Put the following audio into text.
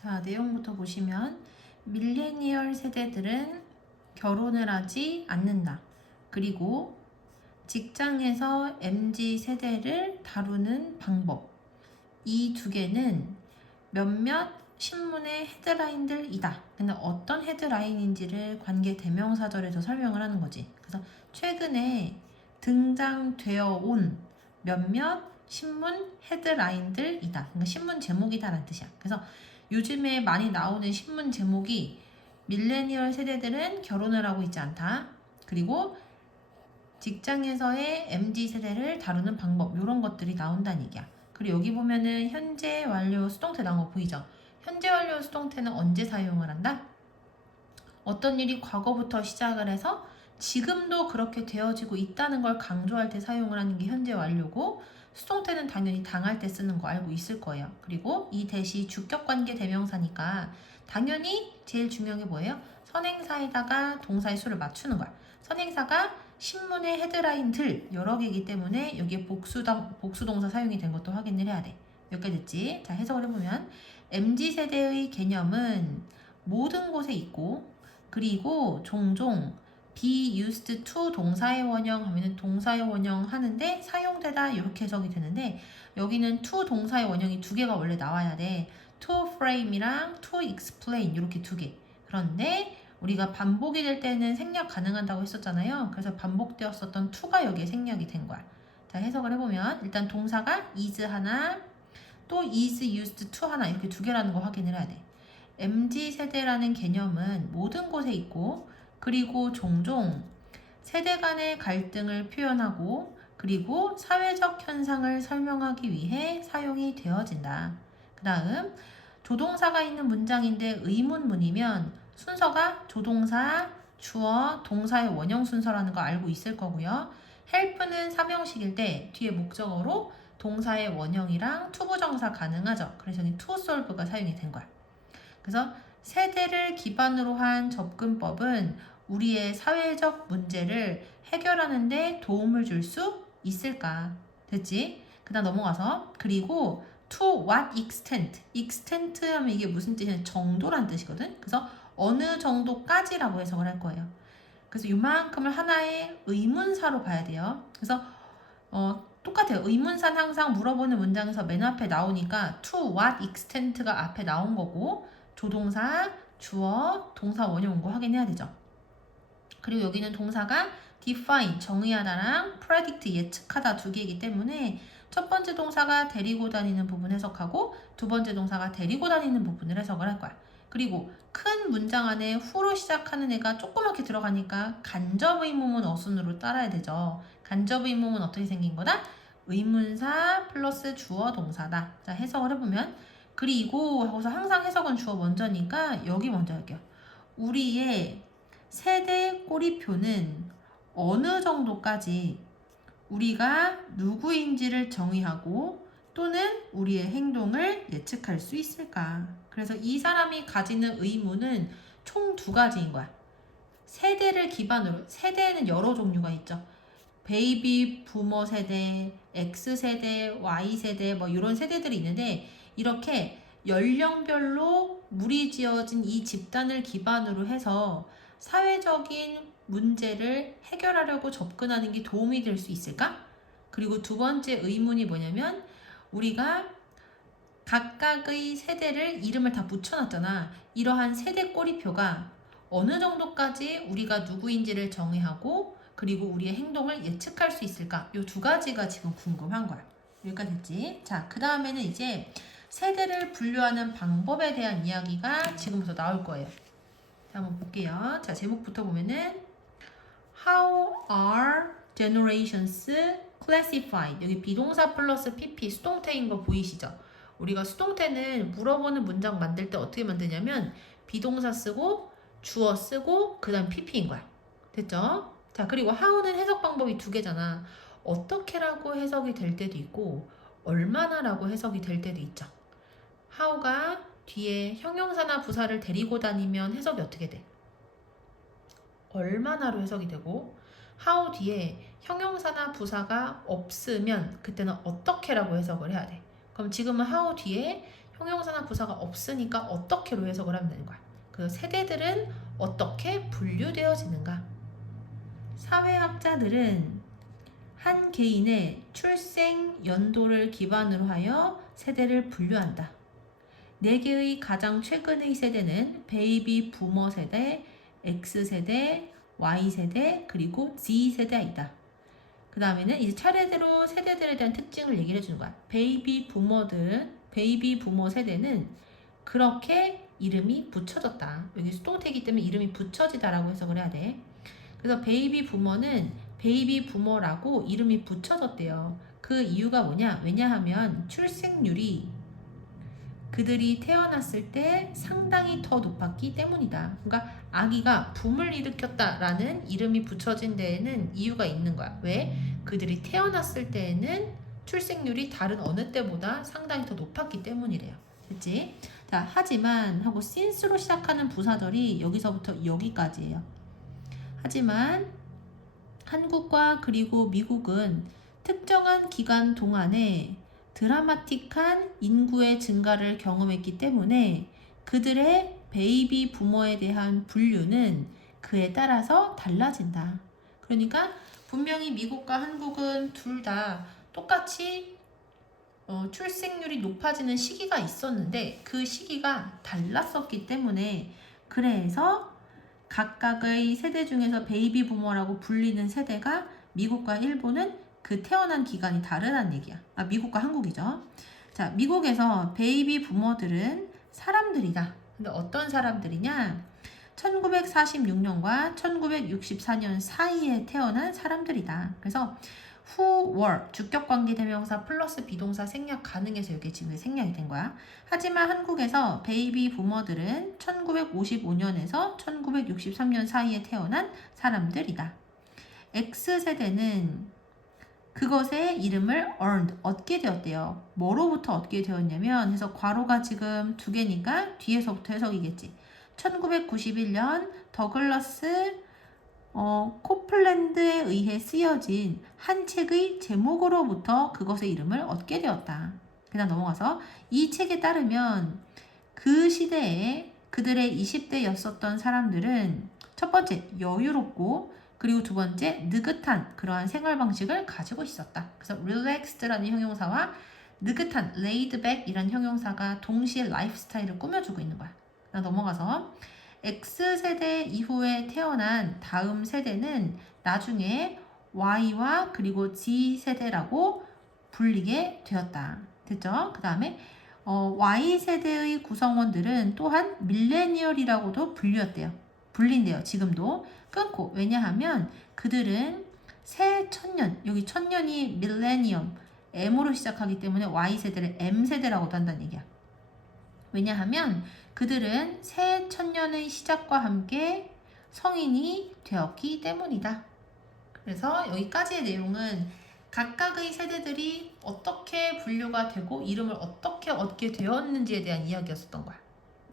자, 내용부터 보시면 밀레니얼 세대들은 결혼을 하지 않는다. 그리고 직장에서 MZ 세대를 다루는 방법. 이 두 개는 몇몇 신문의 헤드라인들이다. 근데 어떤 헤드라인인지를 관계 대명사절에서 설명을 하는 거지. 그래서 최근에 등장되어 온 몇몇 신문 헤드라인들이다. 그러니까 신문 제목이다라는 뜻이야. 그래서 요즘에 많이 나오는 신문 제목이 밀레니얼 세대들은 결혼을 하고 있지 않다. 그리고 직장에서의 MZ 세대를 다루는 방법 이런 것들이 나온다는 얘기야. 그리고 여기 보면은 현재 완료 수동태 나온 거 보이죠? 현재 완료 수동태는 언제 사용을 한다? 어떤 일이 과거부터 시작을 해서 지금도 그렇게 되어지고 있다는 걸 강조할 때 사용을 하는 게 현재 완료고, 수동태는 당연히 당할 때 쓰는 거 알고 있을 거예요. 그리고 이 대시 주격관계 대명사니까 당연히 제일 중요한 게 뭐예요? 선행사에다가 동사의 수를 맞추는 거야. 선행사가 신문의 헤드라인들 여러 개이기 때문에 여기에 복수동사 사용이 된 것도 확인을 해야 돼. 여기까지 됐지? 자, 해석을 해보면 MZ세대의 개념은 모든 곳에 있고, 그리고 종종 be used to 동사의 원형 하면은 동사의 원형 하는데 사용되다 이렇게 해석이 되는데, 여기는 to 동사의 원형이 두 개가 원래 나와야 돼. to frame이랑 to explain 이렇게 두 개. 그런데 우리가 반복이 될 때는 생략 가능하다고 했었잖아요. 그래서 반복되었었던 to가 여기에 생략이 된 거야. 자, 해석을 해보면 일단 동사가 is 하나, 또 is used to 하나 이렇게 두 개라는 거 확인을 해야 돼. MZ세대라는 개념은 모든 곳에 있고, 그리고 종종 세대 간의 갈등을 표현하고, 그리고 사회적 현상을 설명하기 위해 사용이 되어진다. 그 다음 조동사가 있는 문장인데 의문문이면 순서가 조동사, 주어, 동사의 원형 순서라는 거 알고 있을 거고요. help는 삼형식일 때 뒤에 목적어로 동사의 원형이랑 투부정사 가능하죠. 그래서 여기 to solve가 사용이 된 거야. 그래서 세대를 기반으로 한 접근법은 우리의 사회적 문제를 해결하는 데 도움을 줄 수 있을까? 됐지? 그 다음 넘어가서 그리고 to what extent. extent 하면 이게 무슨 뜻이냐? 정도란 뜻이거든. 그래서 어느 정도까지라고 해석을 할 거예요. 그래서 이만큼을 하나의 의문사로 봐야 돼요. 그래서 똑같아요. 의문사는 항상 물어보는 문장에서 맨 앞에 나오니까 to what extent가 앞에 나온 거고, 조동사, 주어, 동사 원형 온 거 확인해야 되죠. 그리고 여기는 동사가 define, 정의하다랑 predict, 예측하다 두 개이기 때문에 첫 번째 동사가 데리고 다니는 부분 해석하고 두 번째 동사가 데리고 다니는 부분을 해석을 할 거야. 그리고 큰 문장 안에 후로 시작하는 애가 조그맣게 들어가니까 간접 의문문 어순으로 따라야 되죠. 간접 의문문 어떻게 생긴 거다? 의문사 플러스 주어 동사다. 자, 해석을 해보면 그리고 하고서 항상 해석은 주어 먼저니까 여기 먼저 할게요. 우리의 세대 꼬리표는 어느 정도까지 우리가 누구인지를 정의하고 또는 우리의 행동을 예측할 수 있을까? 그래서 이 사람이 가지는 의문은 총 두 가지인 거야. 세대를 기반으로, 세대에는 여러 종류가 있죠. 베이비 부머 세대, X세대, Y세대 뭐 이런 세대들이 있는데, 이렇게 연령별로 무리지어진 이 집단을 기반으로 해서 사회적인 문제를 해결하려고 접근하는 게 도움이 될 수 있을까? 그리고 두 번째 의문이 뭐냐면, 우리가 각각의 세대를 이름을 다 붙여놨잖아. 이러한 세대 꼬리표가 어느 정도까지 우리가 누구인지를 정의하고 그리고 우리의 행동을 예측할 수 있을까? 이 두 가지가 지금 궁금한 거야. 여기까지 됐지? 자, 그 다음에는 이제 세대를 분류하는 방법에 대한 이야기가 지금부터 나올 거예요. 자, 한번 볼게요. 자, 제목부터 보면은 How are generations classified? 여기 비동사 플러스 PP 수동태인 거 보이시죠? 우리가 수동태는 물어보는 문장 만들 때 어떻게 만드냐면 비동사 쓰고 주어 쓰고 그 다음 PP인 거야. 됐죠? 자, 그리고 how는 해석 방법이 두 개잖아. 어떻게라고 해석이 될 때도 있고 얼마나라고 해석이 될 때도 있죠. how가 뒤에 형용사나 부사를 데리고 다니면 해석이 어떻게 돼? 얼마나로 해석이 되고, how 뒤에 형용사나 부사가 없으면 그때는 어떻게라고 해석을 해야 돼. 그럼 지금은 how 뒤에 형용사나 부사가 없으니까 어떻게로 해석을 하면 되는 거야. 그 세대들은 어떻게 분류되어지는가? 사회학자들은 한 개인의 출생 연도를 기반으로 하여 세대를 분류한다. 4개의 가장 최근의 세대는 베이비 부머 세대, X세대, Y세대, 그리고 Z세대이다. 그 다음에는 이제 차례대로 세대들에 대한 특징을 얘기를 해주는 거야. 베이비 부머 세대는 그렇게 이름이 붙여졌다. 여기 수동태이기 때문에 이름이 붙여지다라고 해석을 해야 돼. 그래서 베이비 부머는 베이비 부머라고 이름이 붙여졌대요. 그 이유가 뭐냐? 왜냐하면 출생률이 그들이 태어났을 때 상당히 더 높았기 때문이다. 그러니까 아기가 붐을 일으켰다라는 이름이 붙여진 데에는 이유가 있는 거야. 왜? 그들이 태어났을 때에는 출생률이 다른 어느 때보다 상당히 더 높았기 때문이래요. 됐지? 자, 하지만 하고 since로 시작하는 부사절이 여기서부터 여기까지예요. 하지만 한국과 그리고 미국은 특정한 기간 동안에 드라마틱한 인구의 증가를 경험했기 때문에 그들의 베이비 부머에 대한 분류는 그에 따라서 달라진다. 그러니까 분명히 미국과 한국은 둘 다 똑같이 출생률이 높아지는 시기가 있었는데 그 시기가 달랐었기 때문에 그래서 각각의 세대 중에서 베이비 부머라고 불리는 세대가 미국과 일본은 그 태어난 기간이 다르다는 얘기야. 미국과 한국이죠. 자, 미국에서 베이비 부머들은 사람들이다. 근데 어떤 사람들이냐? 1946년과 1964년 사이에 태어난 사람들이다. 그래서 who were 주격관계대명사 플러스 비동사 생략 가능해서 이게 지금 생략이 된 거야. 하지만 한국에서 베이비 부머들은 1955년에서 1963년 사이에 태어난 사람들이다. X세대는 그것의 이름을 earned, 얻게 되었대요. 뭐로부터 얻게 되었냐면, 그래서 괄호가 지금 2개니까 뒤에서부터 해석이겠지. 1991년 더글러스 코플랜드에 의해 쓰여진 한 책의 제목으로부터 그것의 이름을 얻게 되었다. 그다음 넘어가서 이 책에 따르면 그 시대에 그들의 20대였었던 사람들은 첫 번째 여유롭고 그리고 두 번째 느긋한 그러한 생활 방식을 가지고 있었다. 그래서 relaxed라는 형용사와 느긋한 laid back이라는 형용사가 동시에 라이프 스타일을 꾸며주고 있는 거야. 넘어가서 X세대 이후에 태어난 다음 세대는 나중에 Y와 그리고 Z세대라고 불리게 되었다. 됐죠? 그 다음에 Y세대의 구성원들은 또한 밀레니얼이라고도 불린대요. 지금도 끊고. 왜냐하면 그들은 새 천년, 여기 천년이 밀레니엄, M으로 시작하기 때문에 Y세대를 M세대라고도 한다는 얘기야. 왜냐하면 그들은 새 천년의 시작과 함께 성인이 되었기 때문이다. 그래서 여기까지의 내용은 각각의 세대들이 어떻게 분류가 되고 이름을 어떻게 얻게 되었는지에 대한 이야기였었던 거야.